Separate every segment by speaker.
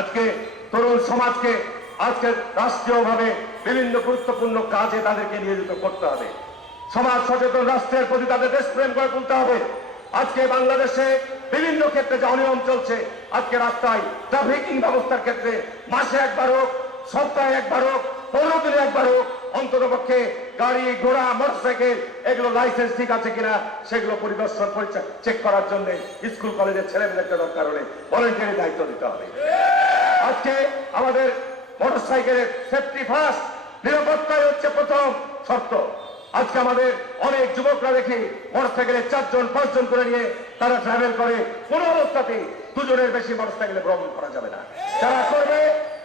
Speaker 1: আজকে তরুণ সমাজকে আজকে রাষ্ট্রীয়ভাবে বিভিন্ন গুরুত্বপূর্ণ কাজে তাদেরকে নিয়োজিত করতে হবে। সমাজ সচেতন রাষ্ট্রের প্রতি তাদের দেশপ্রেম করে তুলতে হবে। আজকে বাংলাদেশে বিভিন্ন ক্ষেত্রে যে অনিয়ম চলছে, আজকে রাস্তায় ট্রাফিকিং ব্যবস্থার ক্ষেত্রে মাসে একবার হোক, সপ্তাহে একবার হোক, পনেরো দিনে একবার হোক অন্তত পক্ষে গাড়ি, ঘোড়া, মোটরসাইকেল, এগুলো লাইসেন্স ঠিক আছে কিনা, সেগুলো পরিদর্শন পরিচয় চেক করার জন্য স্কুল কলেজের ছেলেমেয়েদেরকে দরকার হলে ভলেন্টিয়ারি দায়িত্ব দিতে হবে। আজকে আমাদের মোটরসাইকেলের সেফটি ফার্স্ট নিরাপত্তাই হচ্ছে প্রথম শর্ত। আজকে আমাদের অনেক যুবকরা দেখি মোটরসাইকেলে চারজন, পাঁচজন করে নিয়ে তারা ট্রাভেল করে। কোন অবস্থাতেই দুজনের বেশি মোটরসাইকেলে ভ্রমণ করা যাবে না। যারা করবে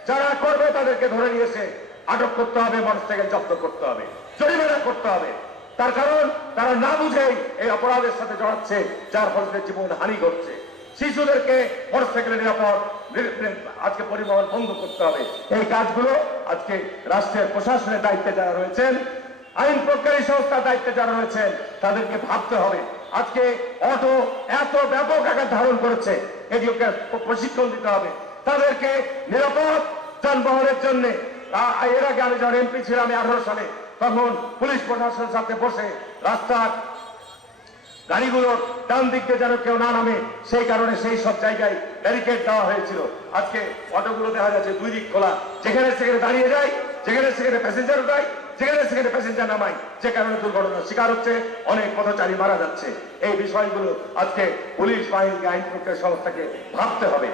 Speaker 1: যারা করবে তাদেরকে ধরে নিয়েছে। আটক করতে হবে, মোটরসাইকেল জব্দ করতে হবে। জরিমানা করতে হবে। তার কারণ, তারা না বুঝেই এই অপরাধের সাথে জড়াচ্ছে, যার ফলে জীবন হানি ঘটছে শিশুদেরকে মোটরসাইকেলে নিরাপদ আজকে পরিবহন বন্ধ করতে হবে। এই কাজগুলো আজকে রাষ্ট্রের প্রশাসনের দায়িত্বে যারা রয়েছেন, আইন প্রজ্ঞারী সংস্থার দায়িত্বে যারা রয়েছেন, তাদেরকে ভাবতে হবে। আজকে অটো এত ব্যাপক আকার ধারণ করেছে এগুলোকে প্রশিক্ষণ দিতে হবে। তাদেরকে নিরাপদ যানবাহনের জন্য এর আগে আমি যখন এমপি ছিলাম আঠারো সালে, তখন পুলিশ প্রশাসনের সাথে বসে রাস্তার গাড়িগুলোর ডান দিক দিয়ে যেন কেউ না নামে, সেই কারণে সেই সব জায়গায় ব্যারিকেড দেওয়া হয়েছিল। আজকে অটোগুলো দেখা যাচ্ছে দুই দিক খোলা। যেখানে সেখানে দাঁড়িয়ে যায়, যেখানে সেখানে প্যাসেঞ্জার উঠায় যেখানে সেখানে প্যাসেঞ্জার নামায়। যে কারণে দুর্ঘটনার শিকার হচ্ছে, অনেক পথচারী মারা যাচ্ছে। এই বিষয়গুলো আজকে পুলিশ বাহিনীকে আইন প্রক্রিয়া সংস্থাকে ভাবতে হবে।